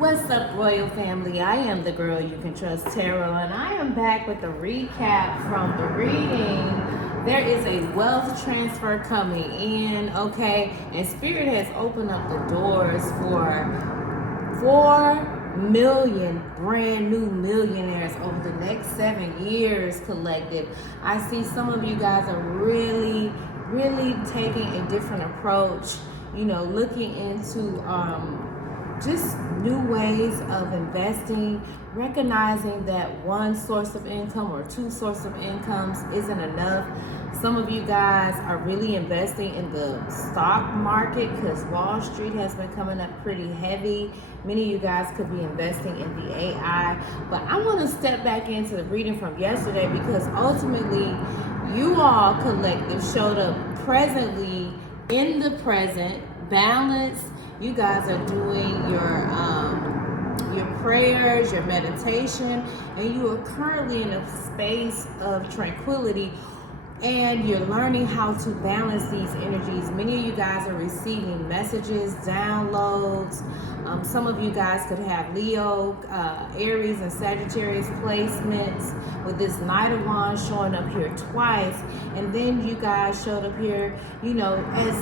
What's up, Royal Family? I am the girl you can trust, Tarot, and I am back with a recap from the reading. There is a wealth transfer coming in, okay? And Spirit has opened up the doors for 4 million brand new millionaires over the next 7 years collective. I see some of you guys are really taking a different approach, you know, looking into just new ways of investing, recognizing that one source of income or two sources of incomes isn't enough. Some of you guys are really investing in the stock market because Wall Street has been coming up pretty heavy. Many of you guys could be investing in the AI. But I want to step back into the reading from yesterday because ultimately you all collective showed up presently in the present, balanced. You guys are doing your prayers, your meditation, and you are currently in a space of tranquility, and you're learning how to balance these energies. Many of you guys are receiving messages, downloads. Some of you guys could have Leo, Aries, and Sagittarius placements with this Knight of Wands showing up here twice. And then you guys showed up here, you know, as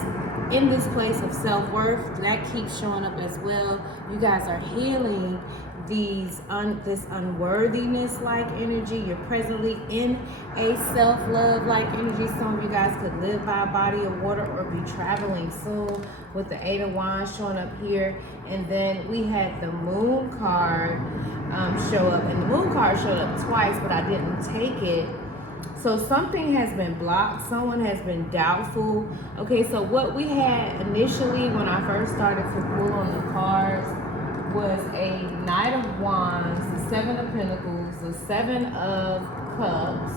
in this place of self-worth. That keeps showing up as well. You guys are healing this unworthiness like energy. You're presently in a self-love like energy. Some of you guys could live by a body of water or be traveling soon with the 8 of Wands showing up here. And then we had the Moon card show up, and the Moon card showed up twice, but I didn't take it. So something has been blocked. Someone has been doubtful. Okay, so what we had initially when I first started to pull on the cards was a Knight of Wands, the 7 of Pentacles, the 7 of Cups,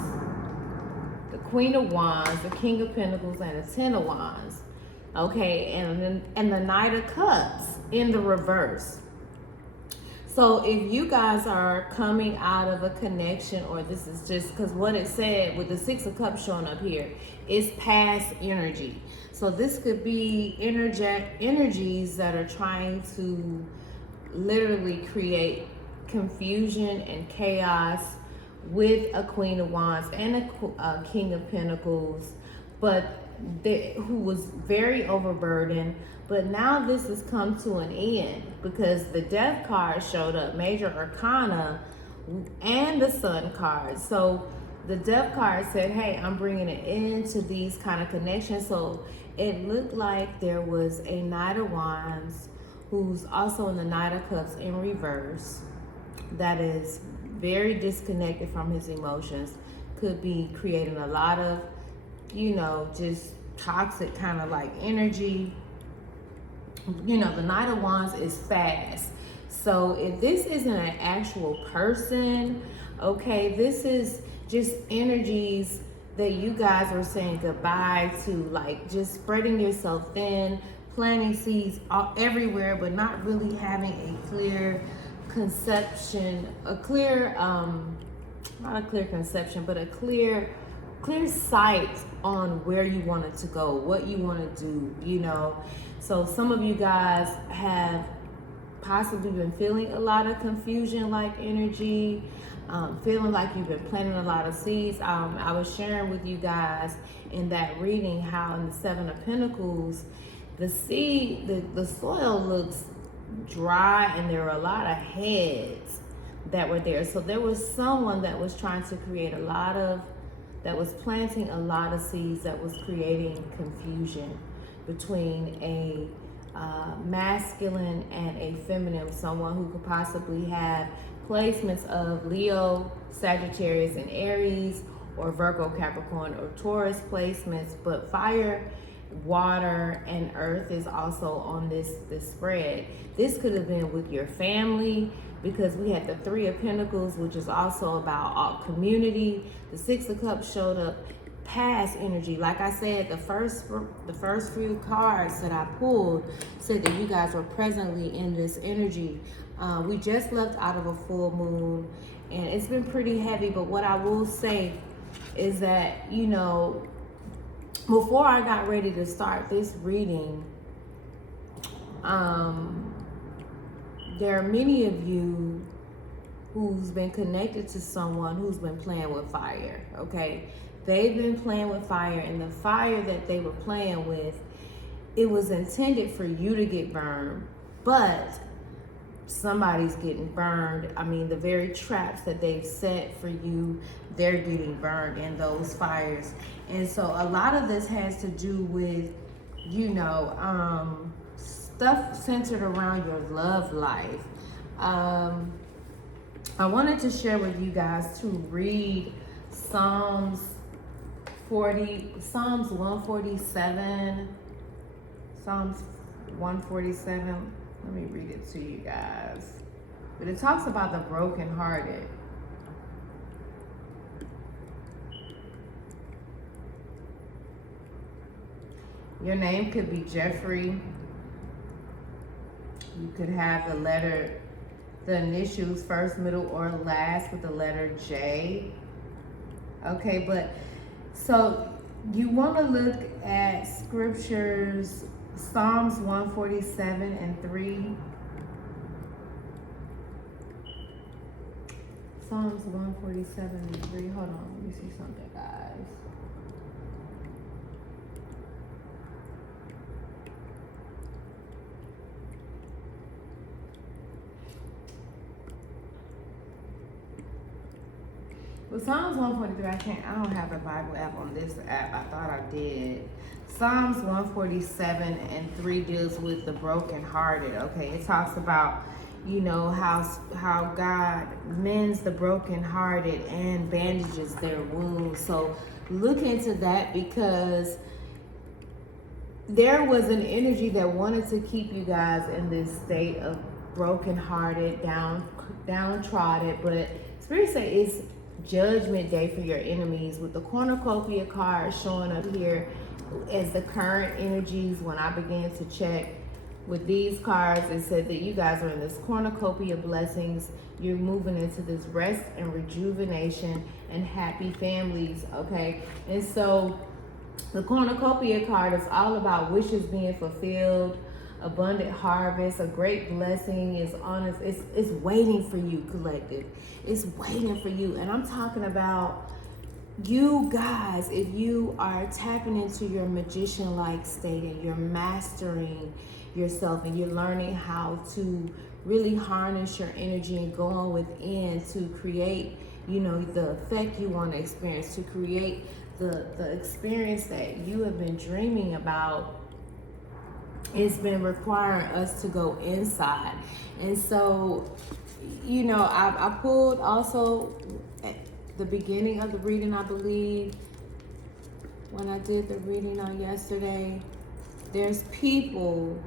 the Queen of Wands, the King of Pentacles, and the 10 of Wands. Okay, and the Knight of Cups in the reverse. So if you guys are coming out of a connection, or this is just because what it said with the 6 of Cups showing up here is past energy. So this could be energies that are trying to literally create confusion and chaos with a Queen of Wands and a King of Pentacles, but who was very overburdened. But now this has come to an end because the Death card showed up, Major Arcana, and the Sun card. So the Death card said, hey, I'm bringing it into these kind of connections. So it looked like there was a Knight of Wands who's also in the Knight of Cups in reverse, that is very disconnected from his emotions, could be creating a lot of, you know, just toxic kind of like energy. You know, the Knight of Wands is fast. So if this isn't an actual person, okay, this is just energies that you guys are saying goodbye to, like just spreading yourself thin, planting seeds everywhere, but not really having a clear conception, not a clear conception, but a clear sight on where you want it to go, what you want to do, you know. So some of you guys have possibly been feeling a lot of confusion like energy, feeling like you've been planting a lot of seeds. I was sharing with you guys in that reading how in the 7 of Pentacles, the seed, the soil looks dry, and there were a lot of heads that were there. So there was someone that was trying to create that was planting a lot of seeds that was creating confusion between a masculine and a feminine, someone who could possibly have placements of Leo, Sagittarius, and Aries, or Virgo, Capricorn, or Taurus placements, but fire, water, and earth is also on this spread. This could have been with your family, because we had the 3 of Pentacles, which is also about community. The 6 of Cups showed up past energy. Like I said, the first few cards that I pulled said that you guys were presently in this energy. We just left out of a full moon, and it's been pretty heavy. But what I will say is that, you know, before I got ready to start this reading, there are many of you who's been connected to someone who's been playing with fire, okay? They've been playing with fire, and the fire that they were playing with, it was intended for you to get burned, but somebody's getting burned. I mean, the very traps that they've set for you, they're getting burned in those fires. And so a lot of this has to do with, you know, stuff centered around your love life. I wanted to share with you guys to read Psalms 147. Psalms 147. Let me read it to you guys. But it talks about the brokenhearted. Your name could be Jeffrey. You could have the letter, the initials, first, middle, or last with the letter J. Okay, but so you want to look at scriptures, Psalms 147 and 3. Psalms 147 and 3. Hold on, let me see something, guys. Well, Psalms 143, I don't have a Bible app on this app. I thought I did. Psalms 147 and 3 deals with the brokenhearted. Okay, it talks about, you know, how God mends the brokenhearted and bandages their wounds. So look into that, because there was an energy that wanted to keep you guys in this state of brokenhearted, downtrodden. But Spirit said it's Judgment Day for your enemies, with the cornucopia card showing up here as the current energies. When I began to check with these cards, it said that you guys are in this cornucopia of blessings. You're moving into this rest and rejuvenation and happy families, okay? And so the cornucopia card is all about wishes being fulfilled, abundant harvest, a great blessing is on us. It's waiting for you, collective. It's waiting for you. And I'm talking about you guys, if you are tapping into your magician-like state and you're mastering yourself and you're learning how to really harness your energy and go on within to create, you know, the effect you want to experience, to create the experience that you have been dreaming about. It's been requiring us to go inside. And so, you know, I pulled also at the beginning of the reading, I believe, when I did the reading on yesterday, there's people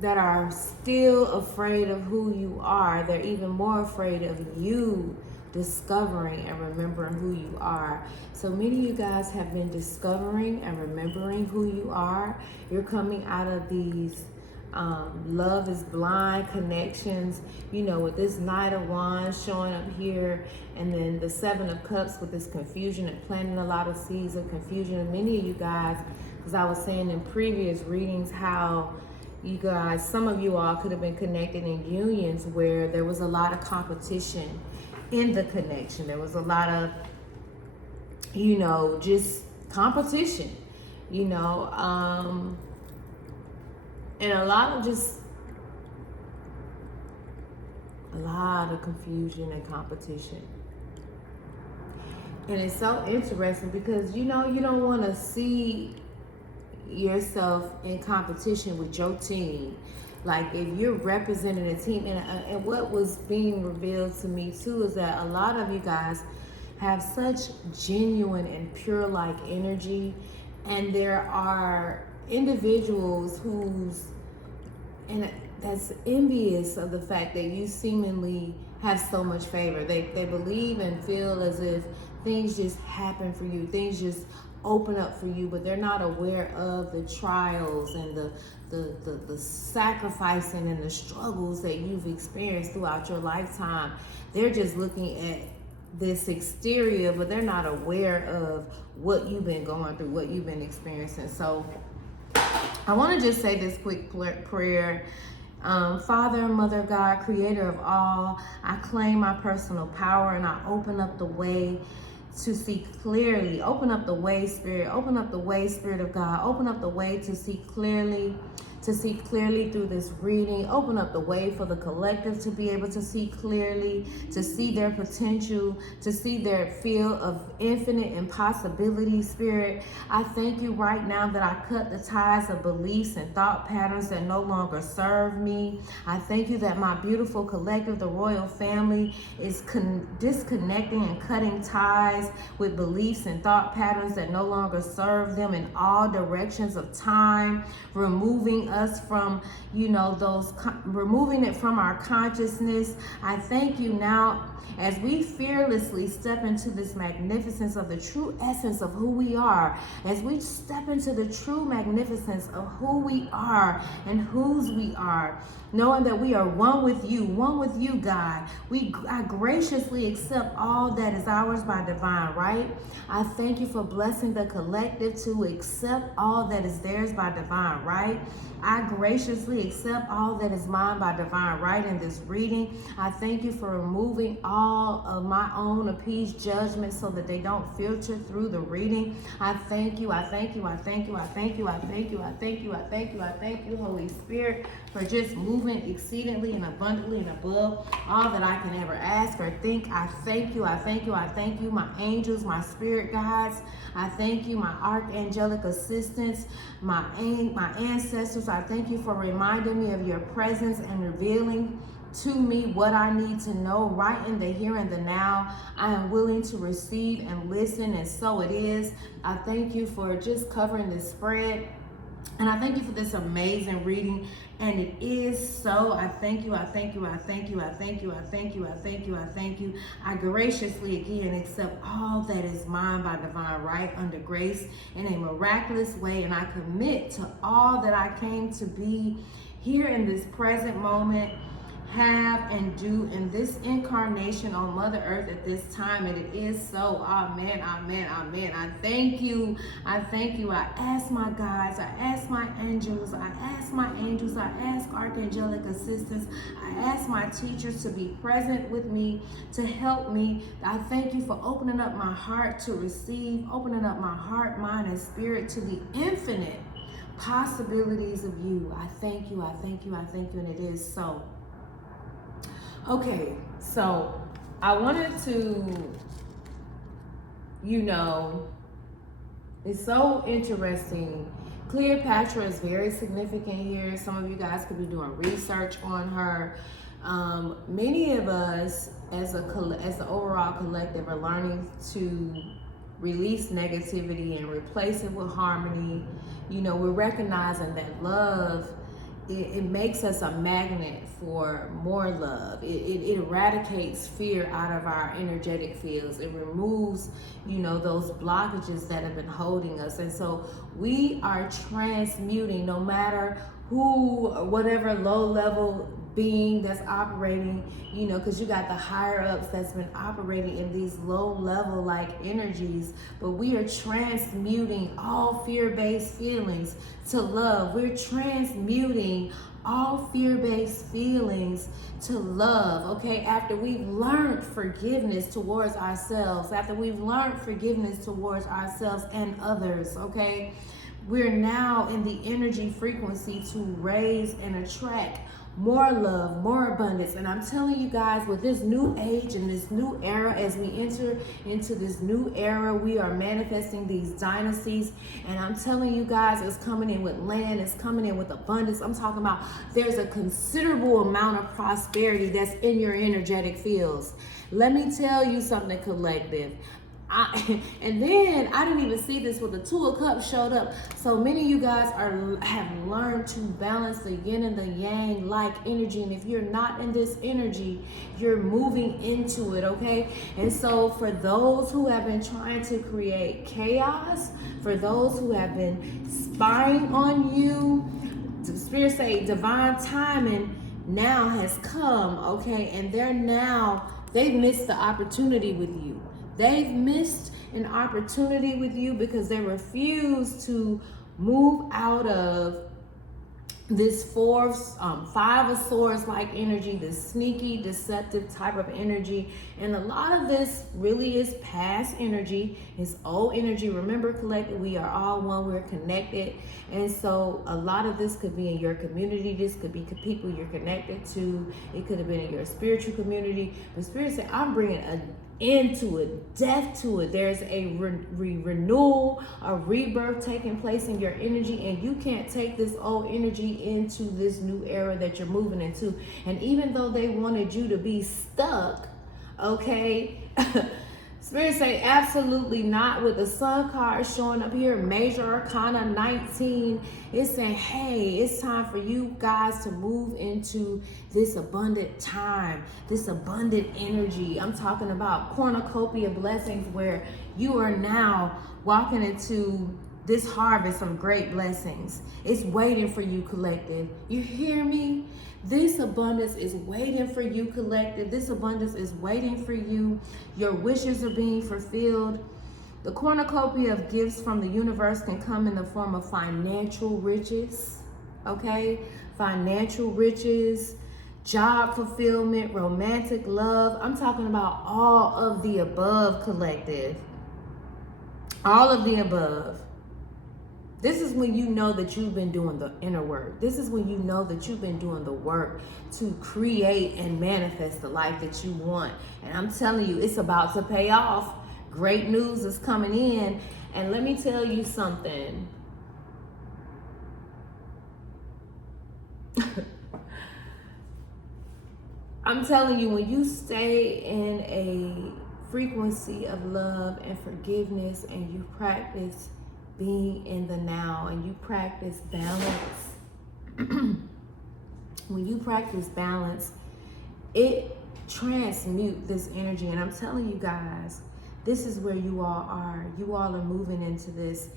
that are still afraid of who you are. They're even more afraid of you discovering and remembering who you are. So many of you guys have been discovering and remembering who you are. You're coming out of these love is blind connections, you know, with this Knight of Wands showing up here, and then the Seven of Cups with this confusion and planting a lot of seeds of confusion. And many of you guys, because I was saying in previous readings how you guys, some of you all could have been connected in unions where there was a lot of competition in the connection. There was a lot of, you know, just competition, you know, and a lot of confusion and competition. And it's so interesting because, you know, you don't want to see yourself in competition with your team. Like if you're representing a team, and what was being revealed to me too is that a lot of you guys have such genuine and pure like energy, and there are individuals that's envious of the fact that you seemingly have so much favor. They believe and feel as if things just happen for you, things just open up for you, but they're not aware of the trials and the sacrificing and the struggles that you've experienced throughout your lifetime. They're just looking at this exterior, but they're not aware of what you've been going through, what you've been experiencing. So I want to just say this quick prayer, Father and Mother God, creator of all, I claim my personal power and I open up the way to see clearly. Open up the way, Spirit. Open up the way, Spirit of God. Open up the way to see clearly. To see clearly through this reading. Open up the way for the collective to be able to see clearly, to see their potential, to see their field of infinite impossibility, Spirit. I thank you right now that I cut the ties of beliefs and thought patterns that no longer serve me. I thank you that my beautiful collective, the royal family, is disconnecting and cutting ties with beliefs and thought patterns that no longer serve them in all directions of time, removing us from, removing it from our consciousness. I thank you now as we fearlessly step into this magnificence of the true essence of who we are, as we step into the true magnificence of who we are and whose we are, knowing that we are one with you, God. I graciously accept all that is ours by divine right. I thank you for blessing the collective to accept all that is theirs by divine right. I graciously accept all that is mine by divine right in this reading. I thank you for removing all of my own appeased judgments so that they don't filter through the reading. I thank you, I thank you, I thank you, I thank you, I thank you, I thank you, I thank you, I thank you, Holy Spirit, for just moving exceedingly and abundantly and above all that I can ever ask or think. I thank you, I thank you, I thank you, my angels, my spirit guides. I thank you, my archangelic assistants, my ancestors. I thank you for reminding me of your presence and revealing to me what I need to know right in the here and the now. I am willing to receive and listen, and so it is. I thank you for just covering this spread. And I thank you for this amazing reading. And it is so. I thank you, I thank you, I thank you, I thank you, I thank you, I thank you, I thank you. I graciously again accept all that is mine by divine right under grace in a miraculous way. And I commit to all that I came to be here in this present moment, have and do in this incarnation on Mother Earth at this time, and it is so. Amen, amen, amen. I thank you, I thank you. I ask my guides, I ask my angels, I ask my angels, I ask archangelic assistants, I ask my teachers to be present with me, to help me. I thank you for opening up my heart to receive, opening up my heart, mind, and spirit to the infinite possibilities of you. I thank you, I thank you, I thank you, and it is so. Okay, so I wanted to, it's so interesting. Cleopatra is very significant here. Some of you guys could be doing research on her. Many of us as the overall collective are learning to release negativity and replace it with harmony. We're recognizing that love, it makes us a magnet for more love. It eradicates fear out of our energetic fields. It removes, those blockages that have been holding us. And so we are transmuting, no matter who or whatever low level being that's operating, because you got the higher ups that's been operating in these low level like energies, but we are transmuting all fear-based feelings to love. We're transmuting all fear-based feelings to love, okay? After we've learned forgiveness towards ourselves, after we've learned forgiveness towards ourselves and others, okay? We're now in the energy frequency to raise and attract more love, more abundance. And I'm telling you guys, with this new age and this new era, as we enter into this new era, we are manifesting these dynasties. And I'm telling you guys, it's coming in with land, it's coming in with abundance. I'm talking about there's a considerable amount of prosperity that's in your energetic fields. Let me tell you something, collective. And then I didn't even see this when the Two of Cups showed up. So many of you guys have learned to balance the yin and the yang like energy. And if you're not in this energy, you're moving into it, okay? And so for those who have been trying to create chaos, for those who have been spying on you, the Spirit say divine timing now has come, okay? And they've missed the opportunity with you. They've missed an opportunity with you because they refuse to move out of this five of swords like energy, this sneaky, deceptive type of energy. And a lot of this really is past energy, it's old energy. Remember, collective, we are all one, we're connected. And so a lot of this could be in your community, this could be people you're connected to, it could have been in your spiritual community. But Spirit said, I'm bringing an end to it, death to it. There's a renewal, a rebirth taking place in your energy, and you can't take this old energy into this new era that you're moving into. And even though they wanted you to be stuck, okay, Spirit say absolutely not. With the Sun card showing up here, Major Arcana 19, it's saying, hey, it's time for you guys to move into this abundant time, this abundant energy. I'm talking about cornucopia blessings, where you are now walking into this harvest of great blessings. It's waiting for you, collective. You hear me? This abundance is waiting for you, collective. This abundance is waiting for you. Your wishes are being fulfilled. The cornucopia of gifts from the universe can come in the form of financial riches, okay? Financial riches, job fulfillment, romantic love. I'm talking about all of the above, collective. All of the above. This is when you know that you've been doing the inner work. This is when you know that you've been doing the work to create and manifest the life that you want. And I'm telling you, it's about to pay off. Great news is coming in. And let me tell you something. I'm telling you, when you stay in a frequency of love and forgiveness, and you practice being in the now, and you practice balance, when you practice balance, it transmutes this energy. And I'm telling you guys, this is where you all are. You all are moving into this.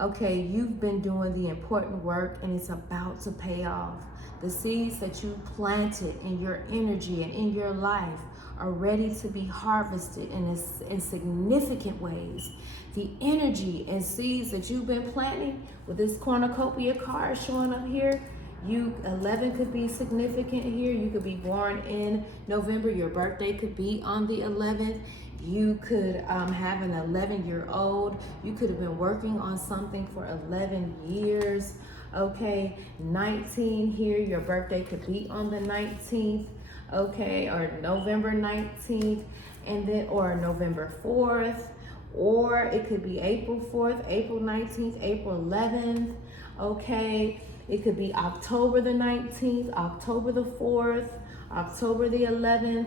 Okay, you've been doing the important work, and it's about to pay off. The seeds that you planted in your energy and in your life are ready to be harvested in significant ways. The energy and seeds that you've been planting, with this cornucopia card showing up here, 11 could be significant here. You could be born in November. Your birthday could be on the 11th. You could have an 11-year-old. You could have been working on something for 11 years. Okay, 19 here. Your birthday could be on the 19th. Okay, or November 19th, and then, or November 4th, or it could be April 4th, April 19th, April 11th. Okay, it could be October the 19th, October the 4th, October the 11th,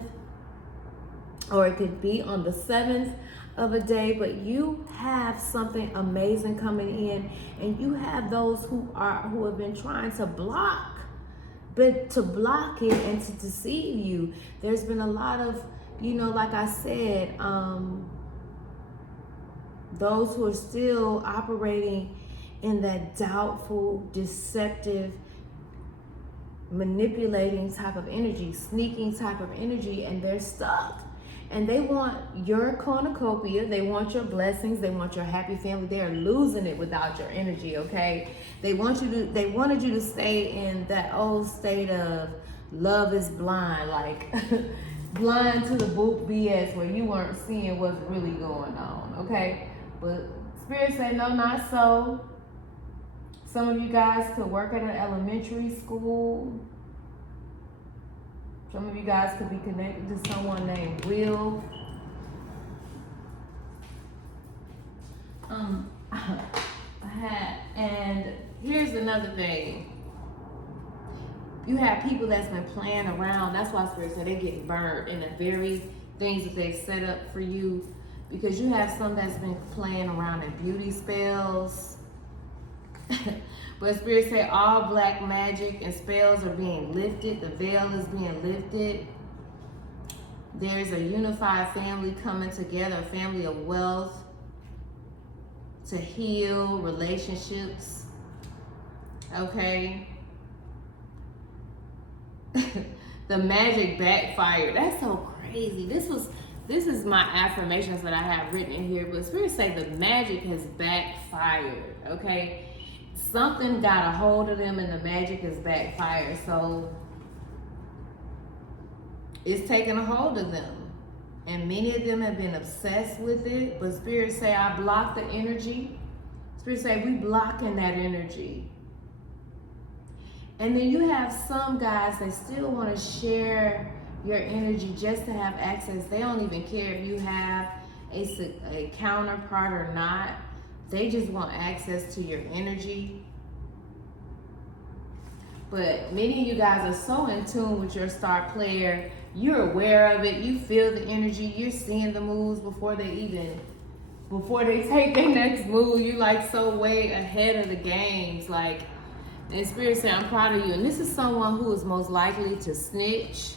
or it could be on the 7th of a day. But you have something amazing coming in, and you have those who have been trying to block, but to block it and to deceive you. There's been a lot of, like I said, those who are still operating in that doubtful, deceptive, manipulating type of energy, sneaking type of energy, and they're stuck. And they want your cornucopia, they want your blessings, they want your happy family. They are losing it without your energy, okay? They wanted you to stay in that old state of love is blind, like blind to the book BS, where you weren't seeing what's really going on, okay? But Spirit said, no, not so. Some of you guys could work at an elementary school. Some of you guys could be connected to someone named Will. And here's another thing. You have people that's been playing around. That's why Spirit said they're getting burned in the very things that they've set up for you. Because you have some that's been playing around in beauty spells. But Spirit say all black magic and spells are being lifted. The veil is being lifted. There's a unified family coming together, a family of wealth to heal relationships. Okay. The magic backfired. That's so crazy. This is my affirmations that I have written in here. But Spirit say the magic has backfired. Okay. Something got a hold of them and the magic is backfired. So it's taking a hold of them. And many of them have been obsessed with it. But Spirit say, I block the energy. Spirit say, we blocking that energy. And then you have some guys that still want to share your energy just to have access. They don't even care if you have a counterpart or not. They just want access to your energy. But many of you guys are so in tune with your star player. You're aware of it. You feel the energy. You're seeing the moves before they take their next move. You're like so way ahead of the games. Like, and Spirit say, I'm proud of you. And this is someone who is most likely to snitch.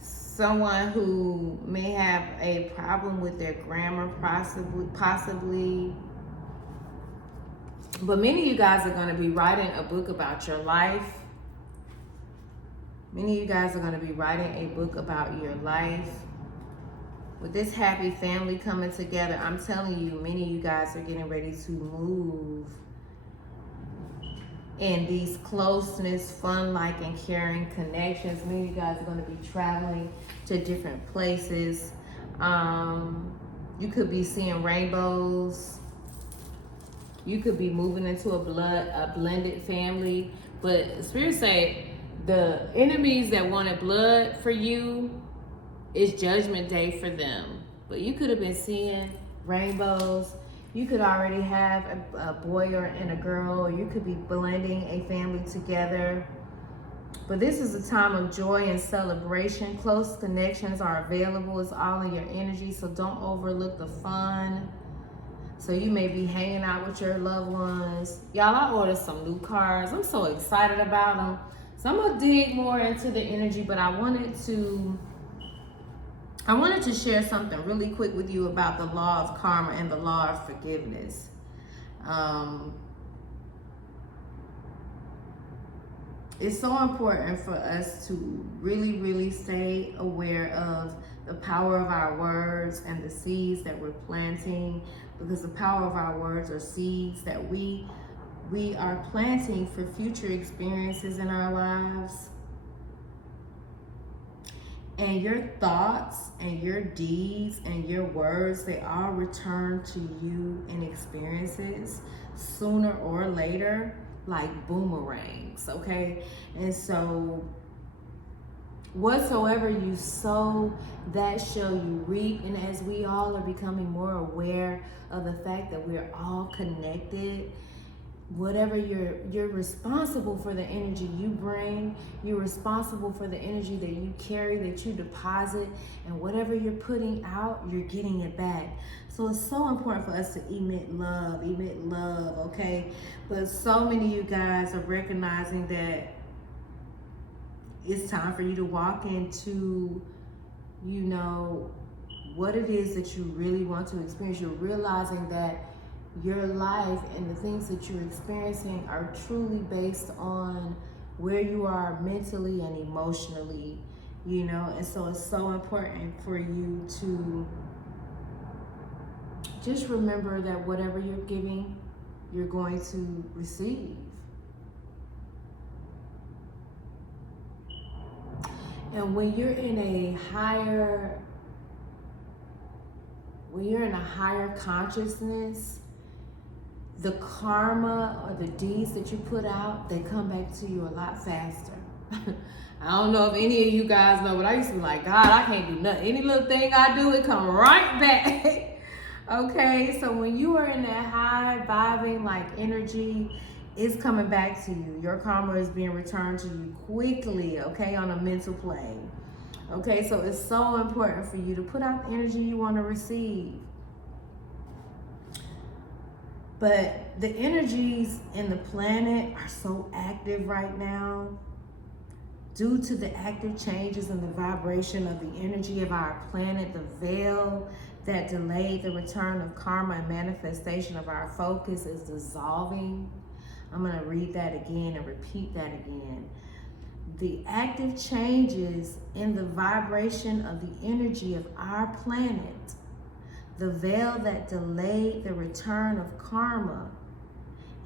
Someone who may have a problem with their grammar, possibly. But many of you guys are going to be writing a book about your life. Many of you guys are going to be writing a book about your life. With this happy family coming together, I'm telling you, many of you guys are getting ready to move in these closeness, fun-like, and caring connections. Many of you guys are going to be traveling to different places. You could be seeing rainbows. You could be moving into a blended family. But Spirit say, the enemies that wanted blood for you, it's judgment day for them. But you could have been seeing rainbows. You could already have a boy and a girl, or you could be blending a family together. But this is a time of joy and celebration. Close connections are available. It's all in your energy, so don't overlook the fun. So you may be hanging out with your loved ones. Y'all, I ordered some new cards. I'm so excited about them. So I'm gonna dig more into the energy, but I wanted to share something really quick with you about the law of karma and the law of forgiveness. It's so important for us to really, really stay aware of the power of our words and the seeds that we're planting, because the power of our words are seeds that we are planting for future experiences in our lives. And your thoughts and your deeds and your words, they all return to you in experiences sooner or later, like boomerangs, okay? And so whatsoever you sow, that shall you reap. And as we all are becoming more aware of the fact that we're all connected, whatever you're responsible for the energy you bring, you're responsible for the energy that you carry, that you deposit, and whatever you're putting out, you're getting it back. So it's so important for us to emit love, okay? But so many of you guys are recognizing that it's time for you to walk into, you know, what it is that you really want to experience. You're realizing that your life and the things that you're experiencing are truly based on where you are mentally and emotionally, you know. And so it's so important for you to just remember that whatever you're giving, you're going to receive. And when you're in a higher consciousness, the karma or the deeds that you put out, they come back to you a lot faster. I don't know if any of you guys know, but I used to be like, God, I can't do nothing. Any little thing I do, it come right back. Okay, so when you are in that high vibing like energy, it's coming back to you. Your karma is being returned to you quickly, okay, on a mental plane. Okay, so it's so important for you to put out the energy you want to receive. But the energies in the planet are so active right now due to the active changes in the vibration of the energy of our planet. The veil that delayed the return of karma and manifestation of our focus is dissolving. I'm going to read that again and repeat that again. The active changes in the vibration of the energy of our planet, the veil that delayed the return of karma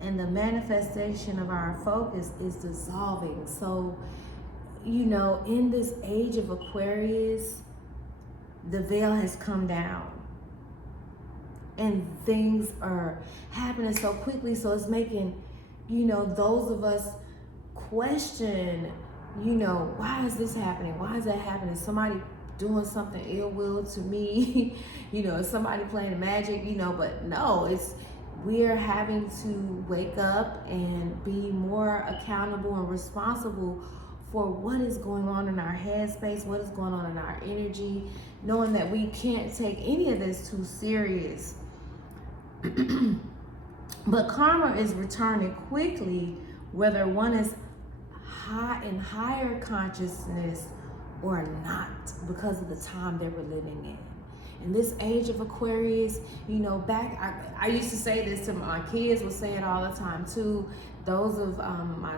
and the manifestation of our focus is dissolving. So, you know, in this age of Aquarius, the veil has come down and things are happening so quickly. So it's making, you know, those of us question, you know, why is this happening? Why is that happening? Somebody doing something ill will to me, you know, somebody playing magic, you know, but no, we're having to wake up and be more accountable and responsible for what is going on in our headspace, what is going on in our energy, knowing that we can't take any of this too serious. But karma is returning quickly, whether one is in higher consciousness or not, because of the time that we're living in. In this age of Aquarius, you know, I used to say this to my kids, would say it all the time too. Those of my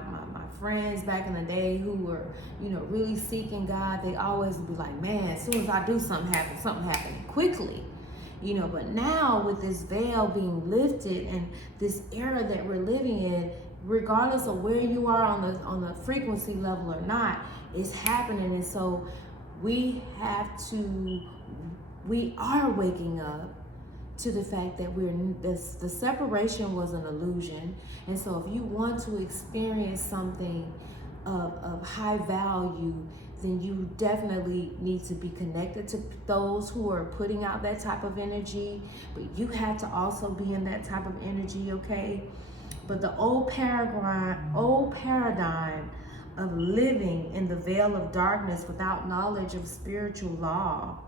friends back in the day who were, you know, really seeking God, they always would be like, man, as soon as I do something happen quickly. You know, but now with this veil being lifted and this era that we're living in, regardless of where you are on the frequency level or not, it's happening. And so we are waking up to the fact that the separation was an illusion. And so if you want to experience something of high value, then you definitely need to be connected to those who are putting out that type of energy, but you have to also be in that type of energy, okay? But the old paradigm of living in the veil of darkness without knowledge of spiritual law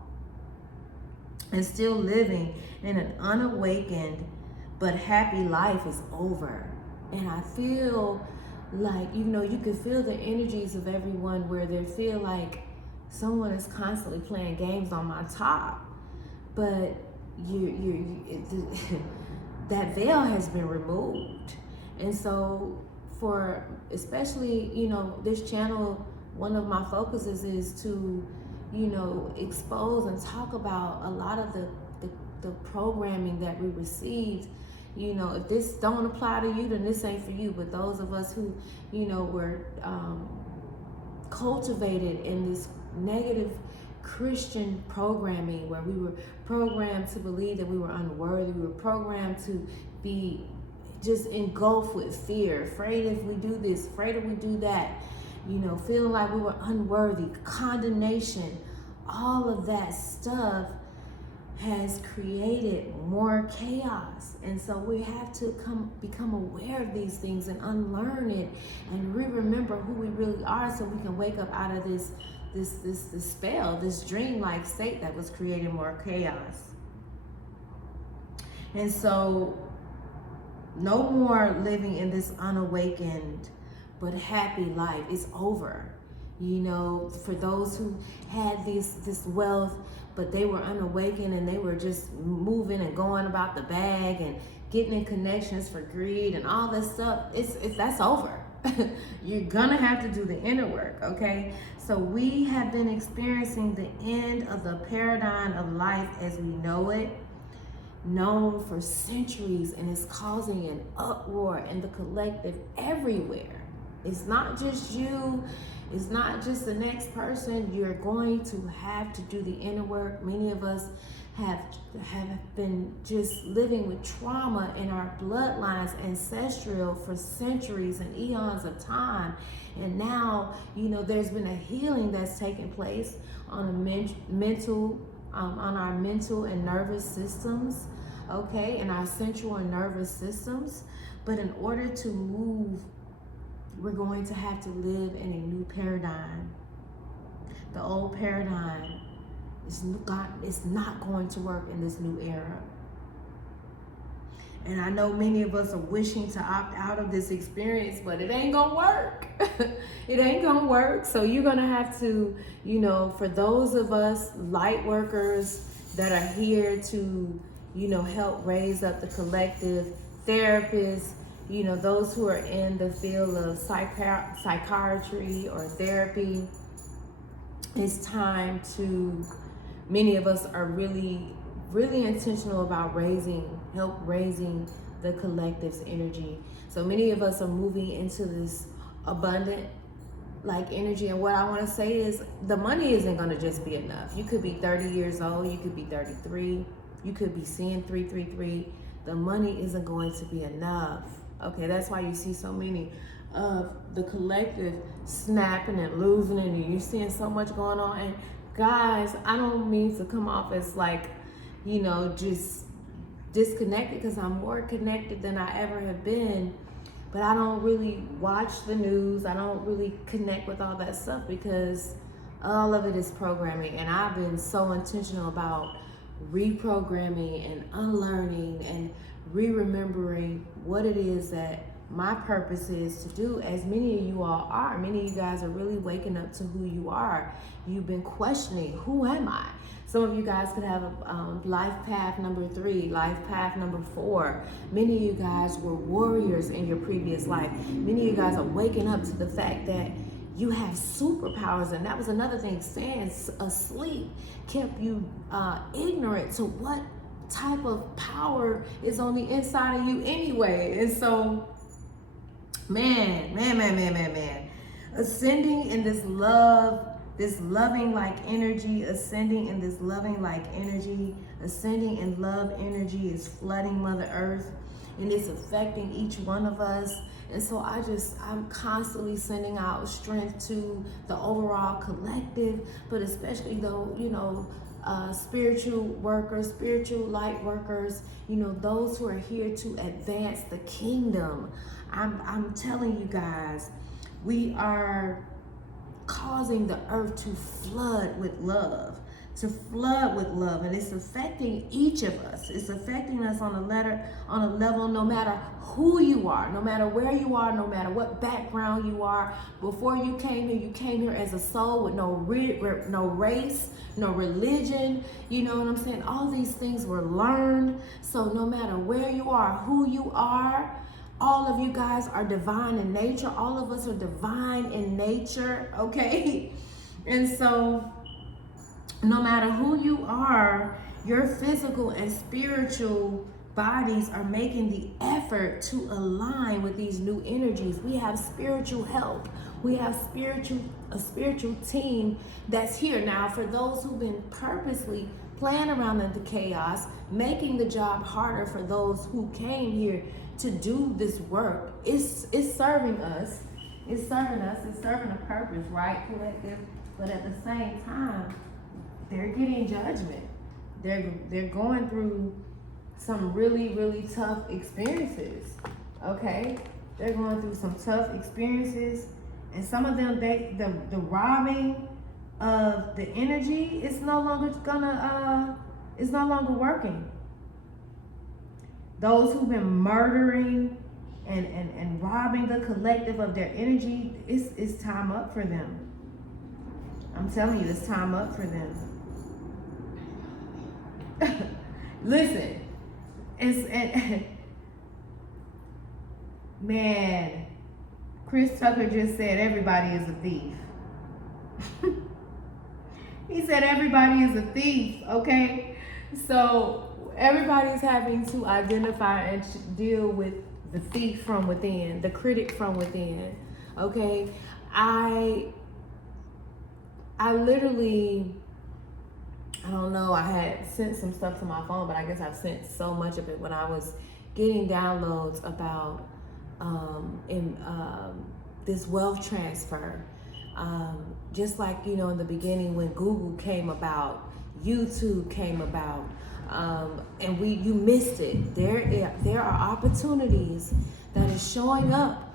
and still living in an unawakened but happy life is over. And I feel like, you know, you can feel the energies of everyone where they feel like someone is constantly playing games on my top, but that veil has been removed. And so for especially, you know, this channel, one of my focuses is to, you know, expose and talk about a lot of the programming that we received. You know, if this don't apply to you, then this ain't for you. But those of us who, you know, were cultivated in this negative Christian programming, where we were programmed to believe that we were unworthy, we were programmed to be just engulfed with fear, afraid if we do this, afraid if we do that, you know, feeling like we were unworthy, condemnation, all of that stuff has created more chaos. And so we have to become aware of these things and unlearn it and remember who we really are, so we can wake up out of this spell, this dreamlike state that was creating more chaos. And so no more living in this unawakened but happy life. It's over. You know, for those who had this wealth, but they were unawakened and they were just moving and going about the bag and getting in connections for greed and all this stuff, that's over. You're gonna have to do the inner work, okay? So we have been experiencing the end of the paradigm of life as we know it, known for centuries, and it's causing an uproar in the collective everywhere. It's not just you, it's not just the next person. You're going to have to do the inner work. Many of us have been just living with trauma in our bloodlines, ancestral, for centuries and eons of time. And now, you know, there's been a healing that's taken place on on our mental and nervous systems, okay, and our central and nervous systems. But in order to move, we're going to have to live in a new paradigm. The old paradigm is not going to work in this new era. And I know many of us are wishing to opt out of this experience, but it ain't gonna work. It ain't gonna work. So you're gonna have to, you know, for those of us light workers that are here to, you know, help raise up the collective, therapists, you know, those who are in the field of psychiatry or therapy, it's time to, many of us are really intentional about raising the collective's energy. So many of us are moving into this abundant like energy. And what I want to say is the money isn't going to just be enough. You could be 30 years old, you could be 33, you could be seeing 333. The money isn't going to be enough. Okay, that's why you see so many of the collective snapping and losing it, and you're seeing so much going on. And guys, I don't mean to come off as like, you know, just disconnected, because I'm more connected than I ever have been. But I don't really watch the news. I don't really connect with all that stuff because all of it is programming. And I've been so intentional about reprogramming and unlearning and re-remembering what it is that my purpose is to do, as many of you all are. Many of you guys are really waking up to who you are. You've been questioning, who am I? Some of you guys could have a life path number 3, life path number 4. Many of you guys were warriors in your previous life. Many of you guys are waking up to the fact that you have superpowers. And that was another thing. Staying asleep kept you ignorant to what type of power is on the inside of you anyway. And so, man, ascending in this love, this loving like energy, ascending in this loving like energy, ascending in love energy is flooding Mother Earth, and it's affecting each one of us. And so I'm constantly sending out strength to the overall collective, but especially though, you know, spiritual workers, spiritual light workers, you know, those who are here to advance the kingdom. I'm telling you guys, we are causing the earth to flood with love, and it's affecting each of us. It's affecting us on a level, no matter who you are, no matter where you are, no matter what background you are. Before you came here as a soul with no race, no religion. You know what I'm saying? All these things were learned. So no matter where you are, who you are, all of you guys are divine in nature. All of us are divine in nature, okay? And so no matter who you are, your physical and spiritual bodies are making the effort to align with these new energies. We have spiritual help. We have a spiritual team that's here. Now, for those who've been purposely playing around in the chaos, making the job harder for those who came here to do this work, it's serving us. It's serving us. It's serving a purpose, right, collective? But at the same time, they're getting judgment. They're going through some really, really tough experiences, okay? They're going through some tough experiences, and some of them, the robbing of the energy is no longer it's no longer working. Those who've been murdering and robbing the collective of their energy, it's time up for them. I'm telling you, it's time up for them. Listen, man, Chris Tucker just said everybody is a thief. He said everybody is a thief, okay? So everybody's having to identify and deal with the thief from within, the critic from within, okay? I literally, I don't know, I had sent some stuff to my phone, but I guess I've sent so much of it when I was getting downloads about this wealth transfer. Just like, you know, in the beginning when Google came about, YouTube came about, and you missed it. There are opportunities that is showing up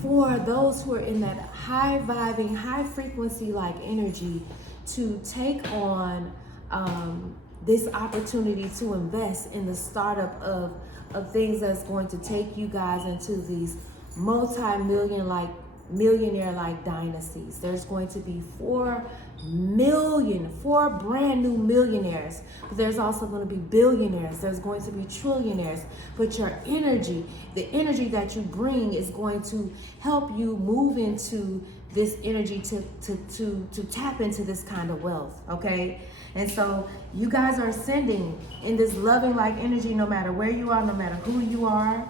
for those who are in that high vibing, high frequency like energy to take on this opportunity to invest in the startup of things that's going to take you guys into these millionaire like dynasties. There's going to be 4 brand new millionaires, but there's also going to be billionaires. There's going to be trillionaires. But your energy, the energy that you bring, is going to help you move into this energy to tap into this kind of wealth, okay? And so you guys are ascending in this loving like energy, no matter where you are, no matter who you are.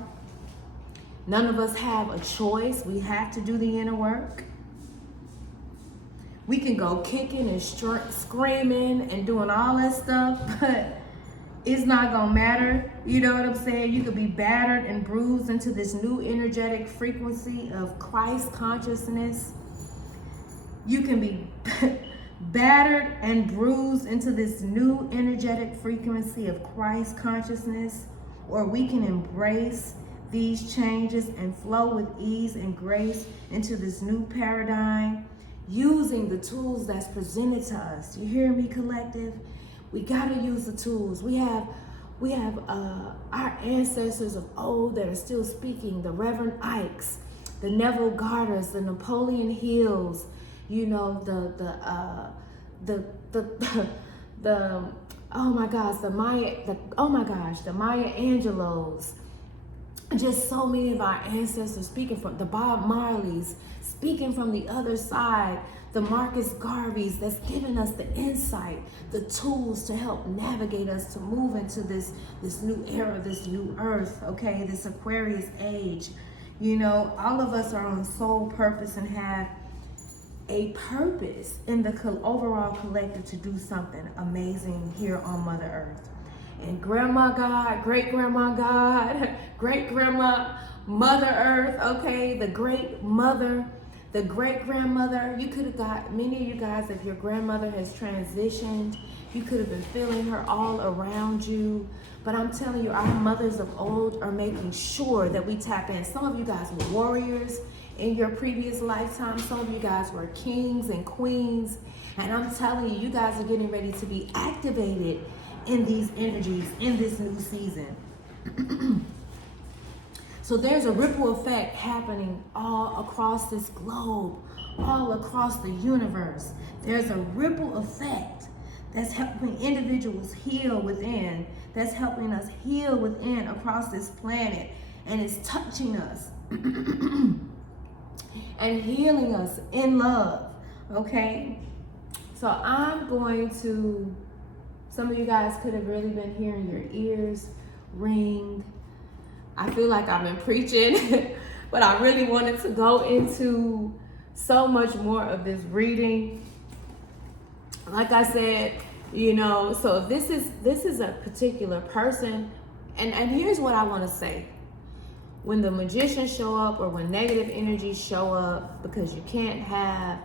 None of us have a choice. We have to do the inner work. We can go kicking and screaming and doing all that stuff, but it's not gonna matter. You know what I'm saying? You could be battered and bruised into this new energetic frequency of Christ consciousness. You can be battered and bruised into this new energetic frequency of Christ consciousness, or we can embrace these changes and flow with ease and grace into this new paradigm using the tools that's presented to us. You hear me, collective? We gotta use the tools. We have our ancestors of old that are still speaking, the Reverend Ikes, the Neville Garders, the Napoleon Hills, you know, the oh my gosh, the Maya Angelos. Just so many of our ancestors speaking from the Bob Marleys, speaking from the other side, the Marcus Garveys that's giving us the insight, the tools to help navigate us to move into this new era, this new earth, okay, this Aquarius age. You know, all of us are on soul purpose and have a purpose in the overall collective to do something amazing here on Mother Earth. And Grandma God, Great-Grandma God, Great-Grandma Mother Earth, okay, the Great Mother, the Great-Grandmother. You could have got, many of you guys, if your grandmother has transitioned, you could have been feeling her all around you. But I'm telling you, our mothers of old are making sure that we tap in. Some of you guys were warriors in your previous lifetime. Some of you guys were kings and queens. And I'm telling you, you guys are getting ready to be activated in these energies in this new season. So there's a ripple effect happening all across this globe, all across the universe. There's a ripple effect that's helping individuals heal within, that's helping us heal within across this planet, and it's touching us and healing us in love, okay? So I'm going to, some of you guys could have really been hearing your ears ring. I feel like I've been preaching, but I really wanted to go into so much more of this reading. Like I said, you know, so if this is a particular person, and here's what I want to say. When the magicians show up or when negative energies show up, because you can't have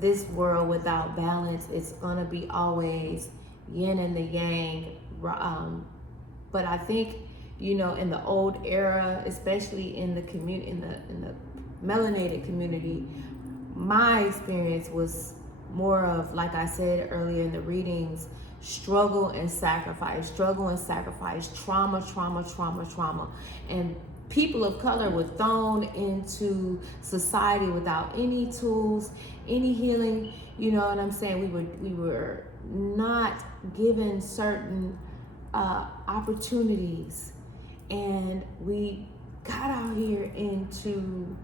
this world without balance, it's gonna be always yin and the yang. But I think, you know, in the old era, especially in the community, in the melanated community, my experience was more of, like I said earlier in the readings, struggle and sacrifice, trauma. And people of color were thrown into society without any tools, any healing. You know what I'm saying? We were not given certain opportunities, and we got out here into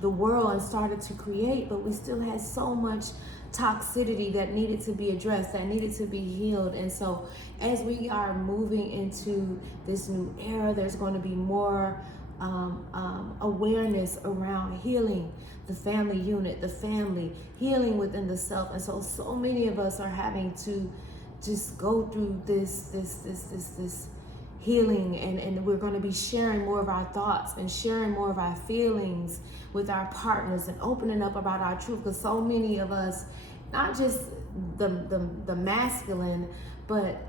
the world and started to create, but we still had so much toxicity that needed to be addressed, that needed to be healed. And so as we are moving into this new era, there's going to be more awareness around healing the family unit, the family, healing within the self. And so many of us are having to just go through this healing, and we're going to be sharing more of our thoughts and sharing more of our feelings with our partners and opening up about our truth, because so many of us, not just the masculine, but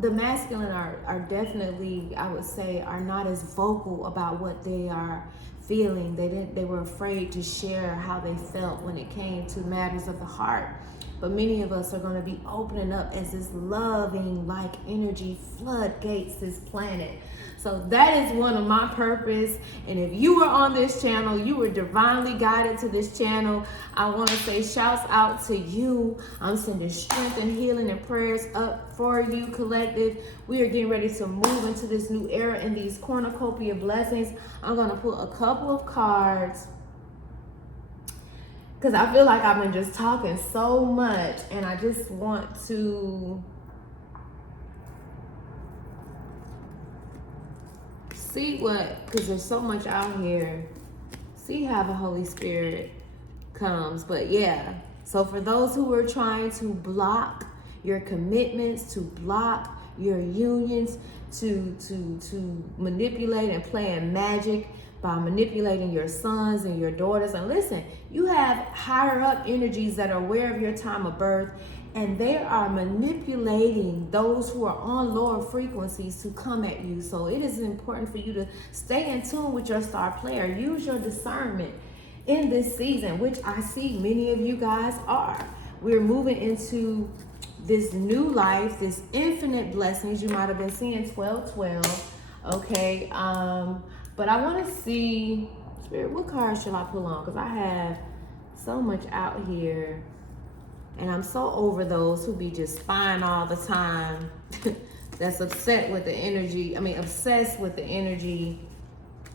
the masculine are definitely, I would say, are not as vocal about what they are feeling. They were afraid to share how they felt when it came to matters of the heart. But many of us are going to be opening up as this loving, like energy floodgates this planet. So that is one of my purpose. And if you were on this channel, you were divinely guided to this channel, I want to say shouts out to you. I'm sending strength and healing and prayers up for you, collective. We are getting ready to move into this new era in these cornucopia blessings. I'm going to pull a couple of cards. because I feel like I've been just talking so much, and I just want to see what, because there's so much out here, see how the Holy Spirit comes. But yeah, so for those who are trying to block your commitments, to block your unions, to manipulate and playing magic by manipulating your sons and your daughters. And listen, you have higher up energies that are aware of your time of birth, and they are manipulating those who are on lower frequencies to come at you. So it is important for you to stay in tune with your star player. Use your discernment in this season, which I see many of you guys are. We're moving into this new life, this infinite blessings. You might have been seeing 1212, okay? But I want to see, Spirit, what card should I pull on? Because I have so much out here, and I'm so over those who be just spying all the time. That's upset with the energy, obsessed with the energy,